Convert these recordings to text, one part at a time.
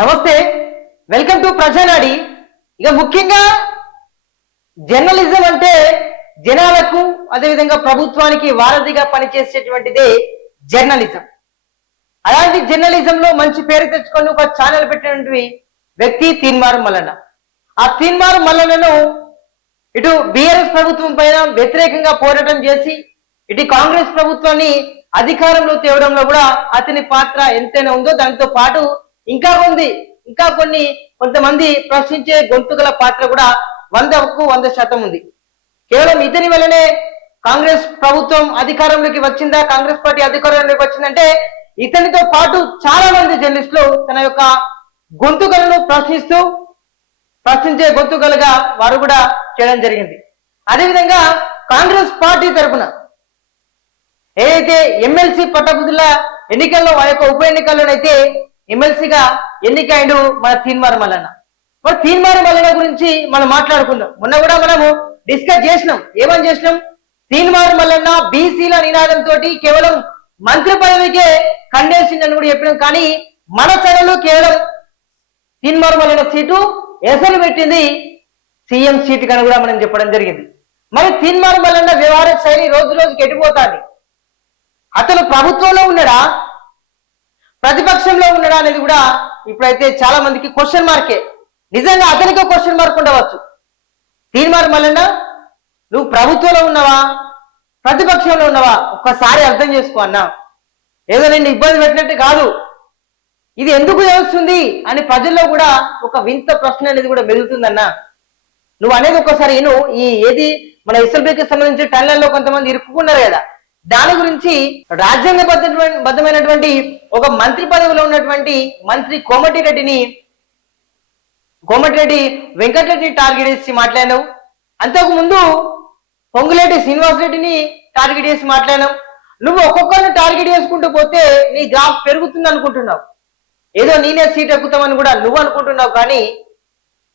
నమస్తే, welcome to ప్రజానాడి. ఇక ముఖ్యంగా జర్నలిజం అంటే జనాలకు అదేవిధంగా ప్రభుత్వానికి వారధిగా పనిచేసేటువంటిదే జర్నలిజం. అలాంటి జర్నలిజంలో మంచి పేరు తెచ్చుకొని ఒక ఛానల్ పెట్టినటువంటి వ్యక్తి తీన్మార్ మల్లన్న. ఆ తీన్మార్ మల్లన్నను ఇటు బీఆర్ఎస్ ప్రభుత్వం పైన వ్యతిరేకంగా పోరాటం చేసి ఇటు కాంగ్రెస్ ప్రభుత్వాన్ని అధికారంలో తేవడంలో కూడా అతని పాత్ర ఎంతైనా ఉందో దానితో పాటు ఇంకా కొంతమంది ప్రశ్నించే గొంతుగల పాత్ర కూడా 100% ఉంది. కేవలం ఇతని వల్లనే కాంగ్రెస్ ప్రభుత్వం అధికారంలోకి వచ్చిందా, కాంగ్రెస్ పార్టీ అధికారంలోకి వచ్చిందంటే ఇతనితో పాటు చాలా మంది జర్నలిస్టులు తన యొక్క గొంతుగలను ప్రశ్నించే గొంతుగలుగా వారు కూడా చేయడం జరిగింది. అదేవిధంగా కాంగ్రెస్ పార్టీ తరఫున ఏదైతే ఎమ్మెల్సీ పట్టభద్రుల ఎన్నికల్లో ఆ యొక్క ఉప ఎన్నికల్లోనైతే ఎమ్మెల్సీగా ఎన్నికైండు మన తీన్మార్ మల్లన్న. మరి తీన్మార్ మల్లన్న గురించి మనం మాట్లాడుకుందాం. మొన్న కూడా మనము డిస్కస్ చేసినాం. ఏమని చేసినాం? తీన్మార్ మల్లన్న బీసీల నినాదంతో కేవలం మంత్రి పదవికే ఖండేసిందని కూడా చెప్పినాం. కానీ మన సభలో కేవలం తీన్మార్ మల్లన్న సీటు ఎసలు పెట్టింది సీఎం సీటు కని కూడా మనం చెప్పడం జరిగింది. మరి తీన్మార్ మల్లన్న వ్యవహార శైలి రోజు రోజుకి ఎటుపోతాది? అతను ప్రభుత్వంలో ఉన్నాడా, ప్రతిపక్షంలో ఉన్నాడా అనేది కూడా ఇప్పుడైతే చాలా మందికి క్వశ్చన్ మార్కే. నిజంగా అతనికి క్వశ్చన్ మార్క్ ఉండవచ్చు. తీన్మార్ మల్లన్న, నువ్వు ప్రభుత్వంలో ఉన్నావా, ప్రతిపక్షంలో ఉన్నావా? ఒక్కసారి అర్థం చేసుకో అన్నా. ఏదో నిన్ను ఇబ్బంది పెట్టినట్టు కాదు, ఇది ఎందుకు చేస్తుంది అని ప్రజల్లో కూడా ఒక వింత ప్రశ్న అనేది కూడా మెదులుతుందన్నా. నువ్వు అనేది ఒక్కసారి ఏది మన ఎస్ఎల్బీకి సంబంధించి టన్నులలో కొంతమంది ఇరుక్కున్నారు కదా, దాని గురించి రాజ్యాంగబద్ధమైనటువంటి ఒక మంత్రి పదవిలో ఉన్నటువంటి మంత్రి కోమటిరెడ్డి వెంకటరెడ్డి టార్గెట్ చేసి మాట్లాడినావు. అంతకు ముందు పొంగులేటి శ్రీనివాసరెడ్డిని టార్గెట్ చేసి మాట్లాడినావు. నువ్వు ఒక్కొక్కరిని టార్గెట్ చేసుకుంటూ పోతే నీ గ్రాఫ్ పెరుగుతుంది అనుకుంటున్నావు. ఏదో నేనే సీట్ ఎక్కుతామని కూడా నువ్వు అనుకుంటున్నావు. కానీ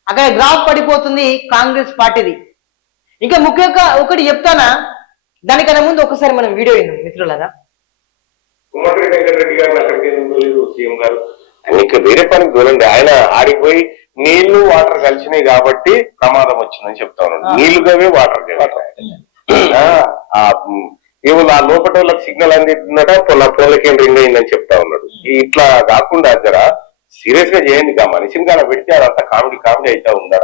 అక్కడ గ్రాఫ్ పడిపోతుంది కాంగ్రెస్ పార్టీది. ఇంకా ముఖ్యంగా ఒకటి చెప్తానా, దానికన్నా ముందు ఒకసారి మనం వీడియో విన్నాం మిత్రులదా. కోమటిరెడ్డి వెంకటరెడ్డి గారు అక్కడికి ఎందుకు సీఎం గారు ఇంకా వేరే పనికి దూరండి. ఆయన ఆడిపోయి నీళ్లు వాటర్ కలిసినాయి కాబట్టి ప్రమాదం వచ్చిందని చెప్తా ఉన్నాడు. నీళ్లుగావే వాటర్ ఏమో ఆ లోపల వాళ్ళకి సిగ్నల్ అందిందట, పొలకేం రింగ్ అయిందని చెప్తా ఉన్నాడు. ఇట్లా కాకుండా జర సీరియస్ గా చేయండి. ఆ మనిషిని కానీ పెడితే అదంతా కామెడీ అయితే ఉందా?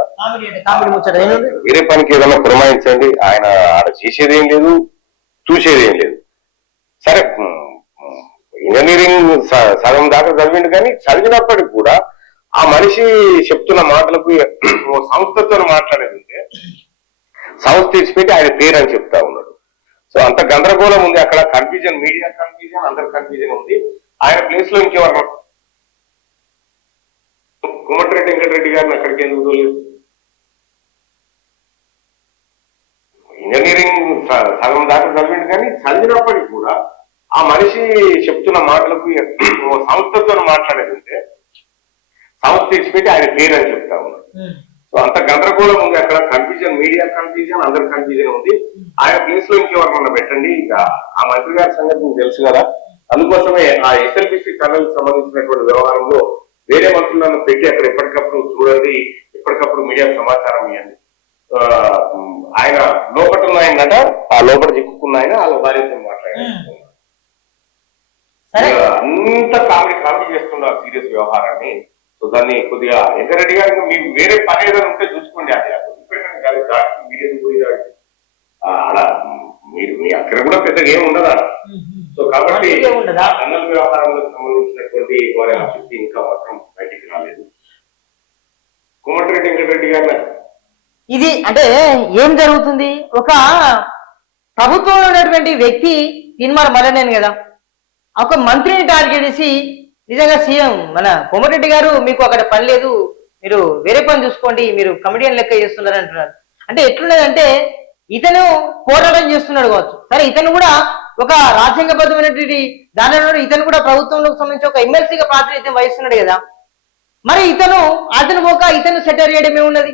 వేరే పనికి ఏదైనా పురమాయించండి. ఆయన ఆడ చేసేదేం లేదు, చూసేదేం లేదు. సరే, ఇంజనీరింగ్ సగం దాకా చదివిండు, కానీ చదివినప్పటికి కూడా ఆ మనిషి చెప్తున్న మాటలకు సంస్థతో మాట్లాడేది ఉంటే సంస్థ ఇచ్చిపెట్టి ఆయన పేరు అని చెప్తా ఉన్నాడు. సో అంత గందరగోళం ఉంది అక్కడ. కన్ఫ్యూజన్, మీడియా కన్ఫ్యూజన్, అందరు కన్ఫ్యూజన్ ఉంది. ఆయన ప్లేస్ లో ఇంకెవరు? కోమటిరెడ్డి వెంకటరెడ్డి గారిని అక్కడికి ఎందుకు తోలేదు? ఇంజనీరింగ్ సగం దాకా చదివిండు, కానీ చదివినప్పటికి కూడా ఆ మనిషి చెప్తున్న మాటలకు సంస్థతో మాట్లాడేది ఉంటే సంస్థ ఇచ్చిపెట్టి ఆయన పేరు అని చెప్తా ఉన్నాడు. సో అంత గందరగోళం ఉంది అక్కడ. కన్ఫ్యూజన్, మీడియా కన్ఫ్యూజన్, అందరు కన్ఫ్యూజన్ ఉంది. ఆయన ప్లేస్ లో ఇంకెవరన్నా పెట్టండి. ఇక ఆ మంత్రి గారి సంగతి మీకు తెలుసు కదా. అందుకోసమే ఆ ఎస్ఎల్బిసి టనల్ సంబంధించినటువంటి వ్యవహారంలో వేరే మంత్రులను పెట్టి అక్కడ ఎప్పటికప్పుడు చూడండి, ఎప్పటికప్పుడు మీడియా సమాచారం ఇవ్వండి. ఆయన లోపల ఉన్నాయన్నట, ఆ లోపల చిక్కుకున్న ఆయన వాళ్ళ భార్యతో మాట్లాడారు. అంత కామెడీ చేస్తున్నారు సీరియస్ వ్యవహారాన్ని. సో దాన్ని కొద్దిగా వెంకరెడ్డి గారికి మీకు వేరే పని ఏదైనా ఉంటే చూసుకోండి. అది పెట్టండి కాదు, మీడియా అలా మీరు మీ అక్కడ కూడా పెద్దగా ఏమి ఉండదా. సో కాబట్టి టన్నల్ వ్యవహారాలకు సంబంధించినటువంటి వారి ఆసక్తి ఇంకా మాత్రం బయటికి రాలేదు. కోమటిరెడ్డి వెంకటరెడ్డి గారు ఇది అంటే ఏం జరుగుతుంది? ఒక ప్రభుత్వంలో ఉన్నటువంటి వ్యక్తి తీన్మార్ మల్లన్న కదా, ఒక మంత్రిని టార్గెట్ చేసి నిజంగా సీఎం మన కోమటిరెడ్డి గారు మీకు అక్కడ పని లేదు, మీరు వేరే పని చూసుకోండి, మీరు కమిడియన్ లెక్క చేస్తున్నారు అంటున్నారు. అంటే ఎట్లున్నదంటే ఇతను పోరాటం చేస్తున్నాడు కావచ్చు. సరే, ఇతను కూడా ఒక రాజ్యాంగబద్ధమైనటువంటి దానిలో ఇతను కూడా ప్రభుత్వంలోకి సంబంధించి ఒక ఎమ్మెల్సీగా ప్రాతినిధ్యం వహిస్తున్నాడు కదా. మరి ఇతను సెటర్ చేయడం ఏమున్నది?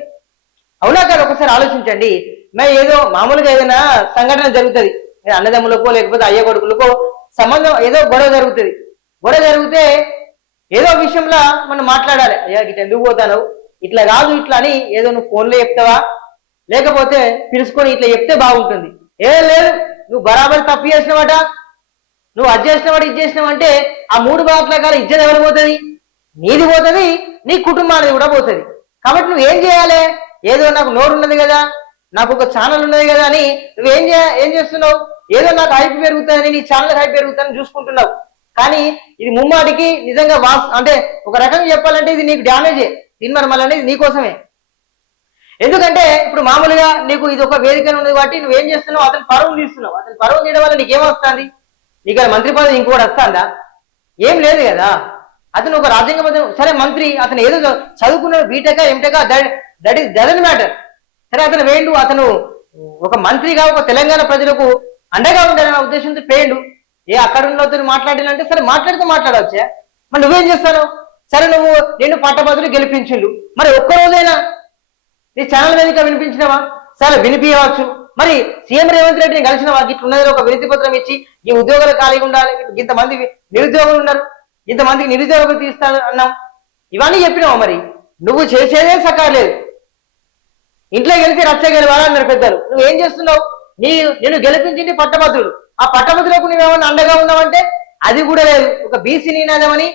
అవునా కదా? ఒకసారి ఆలోచించండి. మరి ఏదో మామూలుగా ఏదైనా సంఘటన జరుగుతుంది, అన్నదమ్ములకో లేకపోతే అయ్య కొడుకులకో సంబంధం, ఏదో గొడవ జరిగితే ఏదో విషయంలో మనం మాట్లాడాలి. అయ్యా ఇట్లా ఎందుకు పోతావు, ఇట్లా కాదు ఇట్లా అని ఏదో నువ్వు ఫోన్లో చెప్తావా, లేకపోతే పిలుచుకొని ఇట్లా చెప్తే బాగుంటుంది. ఏం లేదు, నువ్వు బరాబర్ తప్పు చేసినవాట, నువ్వు అది చేసినవాడు ఇది చేసినావంటే ఆ 3 బాట్ల కాల ఇజ్జత్ ఎవరు పోతుంది? నీది పోతుంది, నీ కుటుంబానికి కూడా పోతుంది. కాబట్టి నువ్వేం చేయాలి? ఏదో నాకు నోరు ఉన్నది కదా, నాకు ఒక ఛానల్ ఉన్నది కదా అని ఏం చేస్తున్నావు? ఏదో నాకు హైప్ పెరుగుతుందని, నీ ఛానల్ హైప్ పెరుగుతుందని చూసుకుంటున్నావు. కానీ ఇది ముమ్మాటికి నిజంగా అంటే ఒక రకంగా చెప్పాలంటే ఇది నీకు డ్యామేజే. తిన్మర్మల్ అనేది నీకోసమే. ఎందుకంటే ఇప్పుడు మామూలుగా నీకు ఇది ఒక వేదిక ఉన్నది కాబట్టి నువ్వేం చేస్తున్నావు? అతను పరువును తీస్తున్నావు. అతను పరువు తీయడం వల్ల నీకేమొస్తుంది? నీకు మంత్రి పదవి ఇంకోటి వస్తుందా? ఏం లేదు కదా. అతను ఒక రాజ్యాంగ సరే మంత్రి, అతను ఏదో చదువుకున్నాడు, బీటెకా ఎంటెకా, దట్ ఈస్ డజంట్ మ్యాటర్. సరే అతను వేయండు, అతను ఒక మంత్రిగా ఒక తెలంగాణ ప్రజలకు అండగా ఉండాలనే ఉద్దేశంతో పేయండు. అక్కడ ఉన్నతో మాట్లాడాలంటే సరే మాట్లాడవచ్చా? మరి నువ్వేం చేస్తావు? సరే నువ్వు నేను పట్టభద్రులు గెలిపించిండు, మరి ఒక్కరోజైనా నీ ఛానల్ వేదిక వినిపించినవా? సరే వినిపించవచ్చు. మరి సీఎం రేవంత్ రెడ్డిని కలిసినవా? ఇట్లున్నది ఒక వినతి పత్రం ఇచ్చి ఈ ఉద్యోగాలు ఖాళీగా ఉండాలి, ఇంతమంది నిరుద్యోగులు ఉన్నారు, ఇంతమందికి నిరుద్యోగులు తీస్తారు అన్నాం, ఇవన్నీ చెప్పినావా? మరి నువ్వు చేసేదే సకాలేదు. ఇంట్లో గెలిచి రచ్చ గెలవాలన్నారు పెద్దలు. నువ్వేం చేస్తున్నావు? నేను గెలిపించింది పట్టభద్రులు. ఆ పట్టభద్రులకు నువ్వేమన్నా అండగా ఉన్నావంటే అది కూడా లేదు. ఒక బీసీ నినాదమని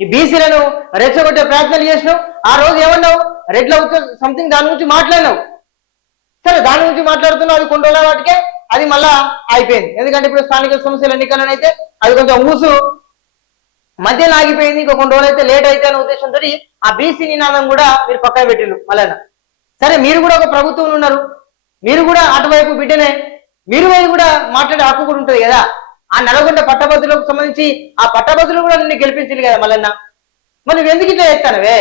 ఈ బీసీలను రెచ్చగొట్టే ప్రయత్నాలు చేసినావు. ఆ రోజు ఏమన్నావు? రెడ్ల సంథింగ్ దాని గురించి మాట్లాడినావు. సరే దాని గురించి మాట్లాడుతున్నావు, అది కొన్ని రోజుల వాటికే అది మళ్ళా అయిపోయింది. ఎందుకంటే ఇప్పుడు స్థానిక సంస్థల ఎన్నికలను అయితే అది కొంచెం ఊసు మధ్యలో ఆగిపోయింది. ఇంకో కొన్ని రోజులు అయితే లేట్ అయితే అనే ఉద్దేశంతో ఆ బీసీ నినాదం కూడా మీరు పక్కన పెట్టిండు మళ్ళా. సరే మీరు కూడా ఒక ప్రభుత్వం ఉన్నారు, మీరు కూడా అటువైపు బిడ్డనే, మీరు వైపు కూడా మాట్లాడే హక్కు కూడా ఉంటుంది కదా. ఆ నల్గొండ పట్టభద్రులకు సంబంధించి ఆ పట్టభద్రులు కూడా నిన్ను గెలిపించింది కదా మళ్ళన్న. మరి నువ్వు ఎందుకు ఇట్లా చేస్తానవే?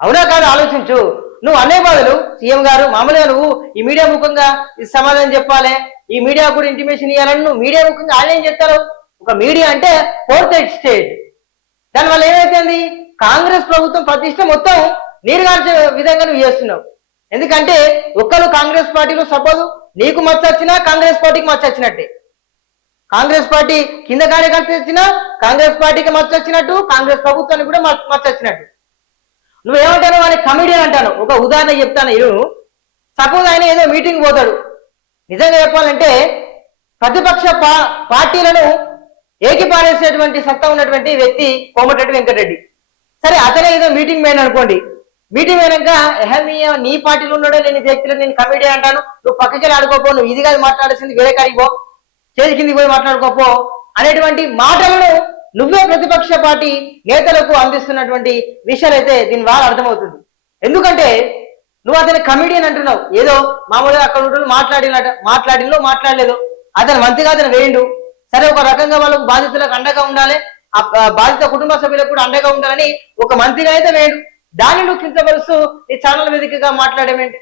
అవునా కాదు ఆలోచించు. నువ్వు అనే బదులు సీఎం గారు మామూలుగా నువ్వు ఈ మీడియా ముఖంగా ఇది సమాధానం చెప్పాలి, ఈ మీడియా కూడా ఇంటిమేషన్ ఇవ్వాలని నువ్వు మీడియా ముఖంగా ఆయన ఏం చెప్తారు? ఒక మీడియా అంటే 4th ఎస్టేట్. దానివల్ల ఏమైతుంది? కాంగ్రెస్ ప్రభుత్వం ప్రతిష్ట మొత్తం నీరుగార్చే విధంగా నువ్వు చేస్తున్నావు. ఎందుకంటే ఒక్కరు కాంగ్రెస్ పార్టీలో సపోజ్ నీకు మచ్చ వచ్చినా కాంగ్రెస్ పార్టీకి మచ్చ వచ్చినట్టే, కాంగ్రెస్ పార్టీ కింద కార్యకర్త వచ్చినా కాంగ్రెస్ పార్టీకి మచ్చ వచ్చినట్టు, కాంగ్రెస్ ప్రభుత్వానికి కూడా మచ్చ వచ్చినట్టు. నువ్వేమంటాను? వాని కమిడియన్ అంటాను. ఒక ఉదాహరణ చెప్తాను. సపోజ్ ఆయన ఏదో మీటింగ్ పోతాడు. నిజంగా చెప్పాలంటే ప్రతిపక్ష పార్టీలను ఏకిపారేసేటువంటి సత్తా ఉన్నటువంటి వ్యక్తి కోమటిరెడ్డి వెంకటరెడ్డి. సరే అతనే ఏదో మీటింగ్ పోయిన అనుకోండి, మీటింగ్ అయినాక నీ పార్టీలో ఉన్నాడో నేను వ్యక్తిలో నేను కమిడియన్ అంటాను, నువ్వు పక్కకి ఆడుకోపో, నువ్వు ఇది కాదు మాట్లాడాల్సింది, వేరే కాడికి పో, చేతి కిందికి పోయి మాట్లాడుకోపో అనేటువంటి మాటలను నువ్వే ప్రతిపక్ష పార్టీ నేతలకు అందిస్తున్నటువంటి విషయాలు అయితే దీని ద్వారా అర్థమవుతుంది. ఎందుకంటే నువ్వు అతని కమిడియన్ అంటున్నావు. ఏదో మామూలుగా అక్కడ ఉంటూ మాట్లాడలేదు, అతని మంత్రిగా అతను వేయండు. సరే ఒక రకంగా వాళ్ళకు బాధితులకు అండగా ఉండాలి, ఆ బాధిత కుటుంబ సభ్యులకు కూడా అండగా ఉండాలని ఒక మంత్రిగా అయితే వేయండు. దాన్ని నువ్వు కించపరుస్తూ ఈ ఛానల్ వేదికగా మాట్లాడేమేంటి?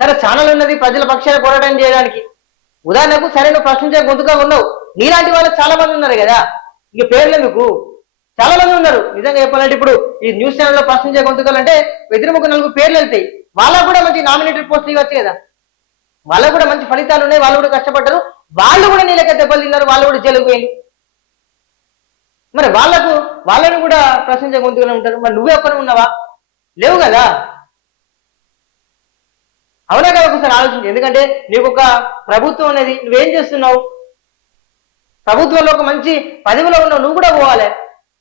సరే ఛానల్ ఉన్నది ప్రజల పక్షాన పోరాటం చేయడానికి. ఉదాహరణకు సరే నువ్వు ప్రశ్నించే గొంతుగా ఉన్నావు, నీలాంటి వాళ్ళు చాలా మంది ఉన్నారు కదా, ఇక పేర్లే మీకు చాలా మంది ఉన్నారు. నిజంగా చెప్పాలంటే ఇప్పుడు ఈ న్యూస్ ఛానల్లో ప్రశ్నించే గొంతుకలు అంటే వెదిరిముఖ 4 పేర్లు వెళ్తాయి. వాళ్ళకు కూడా మంచి నామినేటెడ్ పోస్టులు ఇవ్వచ్చు కదా, వాళ్ళకు కూడా మంచి ఫలితాలు ఉన్నాయి, వాళ్ళు కూడా కష్టపడ్డారు, వాళ్ళు కూడా నీ లెక్క దెబ్బలు తిన్నారు, వాళ్ళు కూడా జైలుకు పోయింది. మరి వాళ్ళని కూడా ప్రశ్నించే గొంతుగానే ఉంటారు. మరి నువ్వే ఒక్కనే ఉన్నావా? లేవు కదా. అవునా కదా? ఒకసారి ఆలోచించు. ఎందుకంటే నీకు ఒక ప్రభుత్వం అనేది, నువ్వేం చేస్తున్నావు? ప్రభుత్వంలో ఒక మంచి పదవిలో ఉన్నావు, నువ్వు కూడా పోవాలి.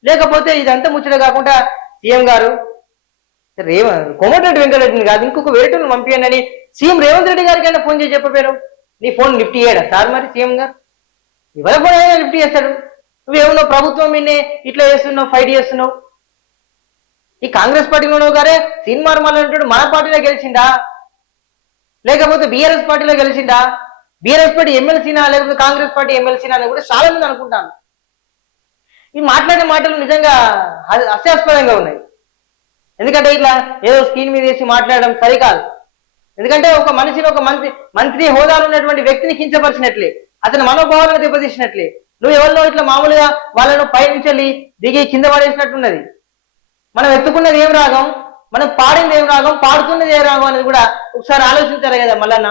లేకపోతే ఇదంతా ముచ్చట కాకుండా సీఎం గారు కోమటిరెడ్డి వెంకటరెడ్డిని కాదు ఇంకొక వేరేటోని పంపించండి అని సీఎం రేవంత్ రెడ్డి గారికి అయినా ఫోన్ చేసి చెప్పారు. నీ ఫోన్ లిఫ్ట్ చేయడా సార్? మరి సీఎం గారు ఎవరి ఫోన్ అయినా లిఫ్ట్ చేస్తాడు. నువ్వేమన్నావు? ప్రభుత్వం మీనే ఇట్లా చేస్తున్నావు, ఫైట్ చేస్తున్నావు. ఈ కాంగ్రెస్ పార్టీలో ఉన్నావు గారే సినిమార్మల్ అంటాడు, మన పార్టీలో గెలిచిండా లేకపోతే బీఆర్ఎస్ పార్టీలో గెలిచిండా? బీఆర్ఎస్ పార్టీ ఎమ్మెల్సీనా లేకపోతే కాంగ్రెస్ పార్టీ ఎమ్మెల్సీనా అని కూడా చాలా మంది అనుకుంటాను. ఈ మాట్లాడే మాటలు నిజంగా హాస్యాస్పదంగా ఉన్నాయి. ఎందుకంటే ఇట్లా ఏదో స్క్రీన్ మీద వేసి మాట్లాడడం సరికాదు. ఎందుకంటే ఒక మనిషిని ఒక మంత్రి హోదాలో ఉన్నటువంటి వ్యక్తిని కించపరిచినట్లే, అతని మనోభావాలను దెబ్బతీసినట్లే. నువ్వు ఎవరిలో ఇట్లా మామూలుగా వాళ్ళను పైనుంచెల్లి దిగి కింద పడేసినట్టున్నది. మనం ఎత్తుకున్నది ఏం రాగం, మనం పాడింది ఏం రాగం, పాడుతున్నది ఏం రాగం అనేది కూడా ఒకసారి ఆలోచించాలి కదా మల్లన్న.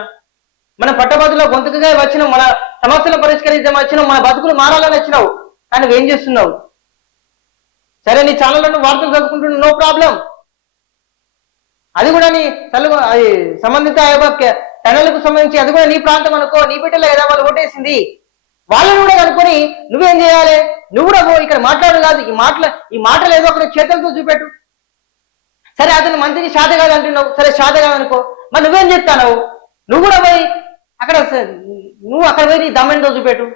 మన పట్టభద్రులో గొంతుకుగా వచ్చినావు, మన సమస్యలు పరిష్కరించడం వచ్చినావు, మన బతుకులు మారాలని వచ్చినావు, కానీ నువ్వేం చేస్తున్నావు? సరే నీ ఛానల్లో నువ్వు వార్తలు చదువుకుంటున్నావు, నో ప్రాబ్లం. అది కూడా నీ అది సంబంధిత ఛానళ్లకు సంబంధించి అది కూడా నీ ప్రాంతం అనుకో, నీ బిడ్డలో ఏదో వాళ్ళు ఓటేసింది, వాళ్ళని కూడా కనుక్కొని నువ్వేం చేయాలి? నువ్వు కూడా ఇక్కడ మాట్లాడు కాదు, ఈ మాటలు ఏదో ఒకటి చేతులతో చూపెట్టు. సరే అతను మంచిది శాత కాదు అంటున్నావు, సరే శాత కాదు అనుకో, మరి నువ్వేం చెప్తావు? నువ్వు కూడా పోయి అక్కడ పోయి నీ దమ్మెంతో చూపెట్టు.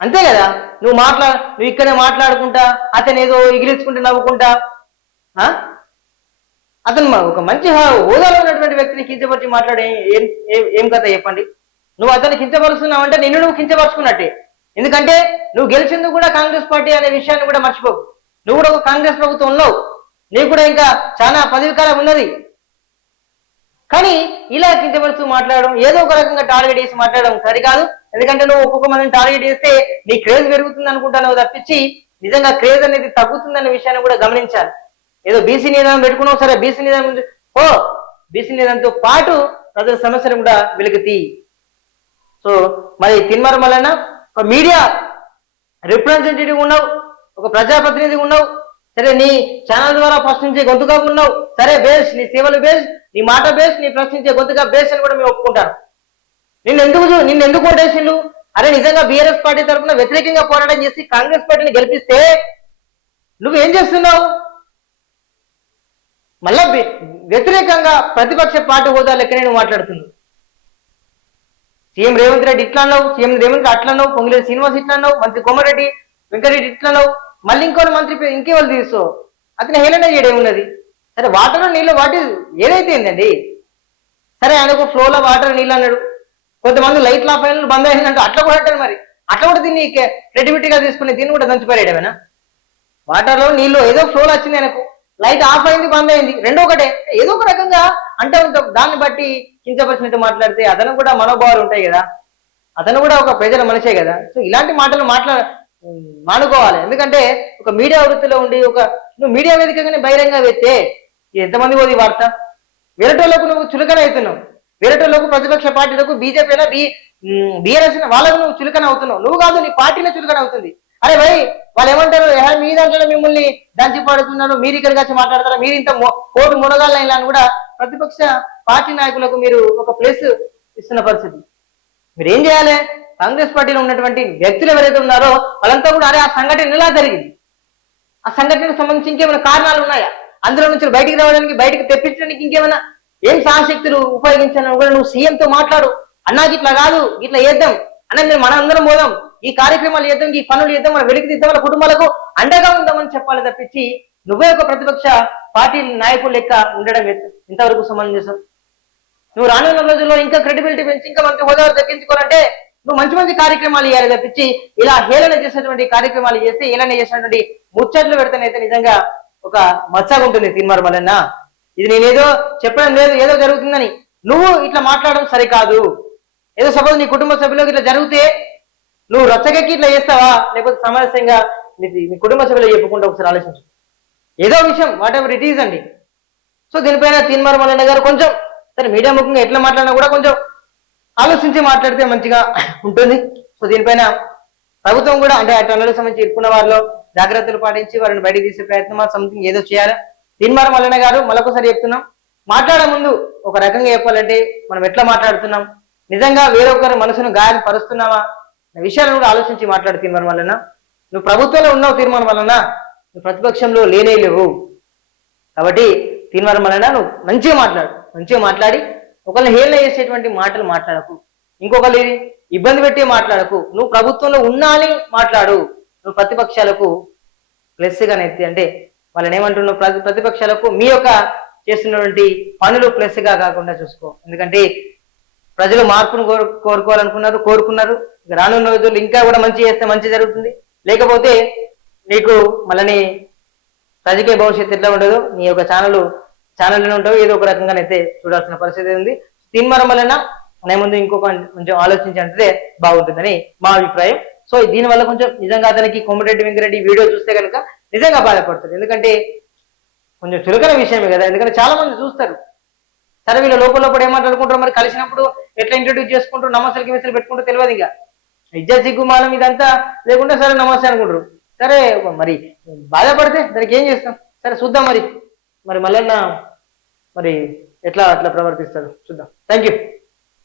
అంతే కదా. నువ్వు ఇక్కడే మాట్లాడుకుంటా అతను ఏదో ఎగిరించుకుంటూ నవ్వుకుంటా, అతను ఒక మంచి హోదాలో ఉన్నటువంటి వ్యక్తిని కించపరిచి మాట్లాడే ఏం కథ చెప్పండి? నువ్వు అతన్ని కించపరుస్తున్నావు అంటే నిన్ను నువ్వు కించపరుచుకున్నట్టే. ఎందుకంటే నువ్వు గెలిచిందుకు కూడా కాంగ్రెస్ పార్టీ అనే విషయాన్ని కూడా మర్చిపోకు. నువ్వు కూడా ఒక కాంగ్రెస్ ప్రభుత్వం ఉన్నావు, నీకు కూడా ఇంకా చాలా పదవి కాలం ఉన్నది. కానీ ఇలా కించపరుస్తూ మాట్లాడడం, ఏదో ఒక రకంగా టార్గెట్ చేసి మాట్లాడడం సరికాదు. ఎందుకంటే నువ్వు ఒక్కొక్క మందిని టార్గెట్ చేస్తే నీ క్రేజ్ పెరుగుతుంది అనుకుంటావు తప్పించి నిజంగా క్రేజ్ అనేది తగ్గుతుందన్న విషయాన్ని కూడా గమనించాలి. ఏదో బీసీ నిదానం పెట్టుకున్నావు, సరే బీసీ నిదానం బీసీ నిదానంతో పాటు ప్రజల సమస్యను కూడా వెలుగుతీ. సో మరి తిన్మార్ మల్లన్న ఒక మీడియా రిప్రజెంటేటివ్ ఉన్నావు, ఒక ప్రజాప్రతినిధి ఉన్నావు, సరే నీ ఛానల్ ద్వారా ప్రశ్నించే గొంతుగా ఉన్నావు, సరే బేస్, నీ సేవలు బేస్, నీ మాట బేస్, నీ ప్రశ్నించే గొంతుగా బేస్ అని కూడా మేము ఒప్పుకుంటాను. నిన్ను ఎందుకు ఓటేసిండు? అరే నిజంగా బీఆర్ఎస్ పార్టీ తరఫున వ్యతిరేకంగా పోరాటం చేసి కాంగ్రెస్ పార్టీని గెలిపిస్తే నువ్వేం చేస్తున్నావు? మళ్ళా వ్యతిరేకంగా ప్రతిపక్ష పార్టీ హోదా లెక్కనే నువ్వు మాట్లాడుతున్నావు. సీఎం రేవంత్ రెడ్డి ఇట్లా అన్నావు, సీఎం రేవంత్ అట్లా అన్నావు, పొంగులేటి శ్రీనివాస్ ఇట్లా అన్నావు, మంత్రి కోమరెడ్డి వెంకటరెడ్డి ఇట్లా అన్నావు, మళ్ళీ ఇంకోటి మంత్రి ఇంకేవాళ్ళు తీసుకో, అతను హేళన చేయడేమున్నది? సరే వాటర్ నీళ్ళు ఏదైతే ఏందండి, సరే ఆయనకు ఫ్లోలో వాటర్ నీళ్ళు అన్నాడు, కొంతమంది లైట్లు ఆఫ్ అయిన బంద్ అయిందంటే అట్లా కూడా అంటారు. మరి అట్లా కూడా దీన్ని క్రెడిబిలిటీగా తీసుకుని దీన్ని కూడా దంచిపారేయడమేనా? వాటర్లో నీళ్ళు ఏదో ఫ్లోలో వచ్చింది, ఆయనకు లైట్ ఆఫ్ అయింది, బంద్ అయింది, రెండో ఒకటే, ఏదో ఒక రకంగా అంటే ఉంటాం. దాన్ని బట్టి కించపరిచినట్టు మాట్లాడితే అతను కూడా మనోభావాలు ఉంటాయి కదా, అతను కూడా ఒక ప్రజల మనిషే కదా. సో ఇలాంటి మాటలు మానుకోవాలి. ఎందుకంటే ఒక మీడియా వృత్తిలో ఉండి నువ్వు మీడియా వేదికగానే బహిరంగ వెత్తే ఎంతమంది పోది వార్త? వేరేటోళ్ళకు నువ్వు చులకన అవుతున్నావు, వేరేటోళ్ళకు ప్రతిపక్ష పార్టీలకు బీజేపీ అయినా బీఆర్ఎస్ వాళ్ళకు నువ్వు చులకన అవుతున్నావు. నువ్వు కాదు, నీ పార్టీలో చులకన అవుతుంది. అరే భయ్, వాళ్ళు ఏమంటారు, మీ దాంట్లో మిమ్మల్ని దంచి పడుతున్నారు, మీరు ఇక్కడికి వచ్చి మాట్లాడతారా, మీరు ఇంత కోటు మునగాలైనా అని కూడా ప్రతిపక్ష పార్టీ నాయకులకు మీరు ఒక ప్లేస్ ఇస్తున్న పరిస్థితి. మీరు ఏం చేయాలి? కాంగ్రెస్ పార్టీలో ఉన్నటువంటి వ్యక్తులు ఎవరైతే ఉన్నారో వాళ్ళంతా కూడా అరే ఆ సంఘటన ఎలా జరిగింది, ఆ సంఘటనకు సంబంధించి ఇంకేమైనా కారణాలు ఉన్నాయా, అందులో నుంచి బయటికి రావడానికి, బయటికి తెప్పించడానికి ఇంకేమైనా ఏం సాహశక్తులు ఉపయోగించాలని కూడా నువ్వు సీఎంతో మాట్లాడు. అన్నాకి ఇట్లా కాదు, ఇట్లా చేద్దాం అన్న, మేము మన అందరం పోదాం, ఈ కార్యక్రమాలు చేద్దాం, ఈ పనులు చేద్దాం, మన వెలికి తీద్దాం, వాళ్ళ కుటుంబాలకు అండగా ఉందామని చెప్పాలి తప్పించి నువ్వే ఒక ప్రతిపక్ష పార్టీ నాయకుడు లెక్క ఉండడం ఇంతవరకు సమంజసం. నువ్వు రానున్న రోజుల్లో ఇంకా క్రెడిబిలిటీ పెంచి ఇంకా మంచి హోదాలు దక్కించుకోవాలంటే నువ్వు మంచి మంచి కార్యక్రమాలు చేయాలి తప్పించి ఇలా హేళన చేసేటువంటి కార్యక్రమాలు చేస్తే హేళన చేసినటువంటి ముచ్చట్లు పెడితేనైతే నిజంగా ఒక మచ్చగా ఉంటుంది. తిన్మార్ మల్లన్న, ఇది నేనేదో చెప్పడం లేదు, ఏదో జరుగుతుందని నువ్వు ఇట్లా మాట్లాడడం సరికాదు. ఏదో సపోజ్ నీ కుటుంబ సభ్యులకు ఇట్లా జరిగితే నువ్వు రచ్చగెక్కి ఇట్లా చేస్తావా, లేకపోతే సామరస్యంగా మీ కుటుంబ సభ్యులు చెప్పుకుంటూ ఒకసారి ఆలోచించు. ఏదో విషయం వాట్ ఎవర్ ఇట్ ఈజ్ అండి. సో దీనిపైన తిన్మార్ మల్లన్న గారు కొంచెం సరే మీడియా ముఖ్యంగా ఎట్లా మాట్లాడినా కూడా కొంచెం ఆలోచించి మాట్లాడితే మంచిగా ఉంటుంది. సో దీనిపైన ప్రభుత్వం కూడా అంటే ఆ టన్నులకు సంబంధించి ఇరుక్కున్న వారిలో జాగ్రత్తలు పాటించి వారిని బయటకు తీసే ప్రయత్నం సంథింగ్ ఏదో చేయాలి. తిన్మార్ మల్లన్న గారు మరొకసారి చెప్తున్నాం, మాట్లాడే ముందు ఒక రకంగా చెప్పాలంటే మనం ఎట్లా మాట్లాడుతున్నాం, నిజంగా వేరొకరి మనసును గాయం పరుస్తున్నామా అనే విషయాలను కూడా ఆలోచించి మాట్లాడు. తిన్మార్ మల్లన్న, నువ్వు ప్రభుత్వంలో ఉన్నావు, తిన్మార్ మల్లన్న నువ్వు ప్రతిపక్షంలో లేవు. కాబట్టి తిన్మార్ మల్లన్న నువ్వు మంచిగా మాట్లాడి ఒకరిని హేళన చేసేటువంటి మాటలు మాట్లాడకు, ఇంకొకరి ఇబ్బంది పెట్టే మాట్లాడకు. నువ్వు ప్రభుత్వంలో ఉన్నా అని మాట్లాడు. నువ్వు ప్రతిపక్షాలకు ప్లస్గా నెత్తి అంటే వాళ్ళని ఏమంటున్నావు, ప్రతిపక్షాలకు మీ యొక్క చేస్తున్నటువంటి పనులు ప్లస్గా కాకుండా చూసుకో. ఎందుకంటే ప్రజలు మార్పును కోరుకున్నారు. రానున్న రోజుల్లో ఇంకా కూడా మంచి చేస్తే మంచి జరుగుతుంది, లేకపోతే నీకు మళ్ళీ రాజకీయ భవిష్యత్తు ఎట్లా ఉండదు, నీ యొక్క ఛానల్లోనే ఉంటావు, ఏదో ఒక రకంగానైతే చూడాల్సిన పరిస్థితి ఉంది. తిన్మార్ మల్లన్న అనే ముందు ఇంకొక కొంచెం ఆలోచించి అంటే బాగుంటుందని మా అభిప్రాయం. సో దీనివల్ల కొంచెం నిజంగా అతనికి కోమటిరెడ్డి వెంకరెడ్డి వీడియో చూస్తే కనుక నిజంగా బాధపడుతుంది. ఎందుకంటే కొంచెం చులకన విషయమే కదా, ఎందుకంటే చాలా మంది చూస్తారు. సరే వీళ్ళ లోపల ఏమాట్లాడుకుంటారు, మరి కలిసినప్పుడు ఎట్లా ఇంట్రడ్యూస్ చేసుకుంటారు, నమస్కారం గిమస్సులు పెట్టుకుంటూ తెలియదు. ఇంకా ఇజ్జత్ సిగ్గుమానం ఇదంతా లేకుండా సరే నమస్తే అనుకుంటారు. సరే మరి బాధపడితే దానికి ఏం చేస్తాం. సరే చూద్దాం మరి మరి మల్లన్న మరి ఎట్లా అట్లా ప్రవర్తిస్తాడు చూద్దాం. Thank you.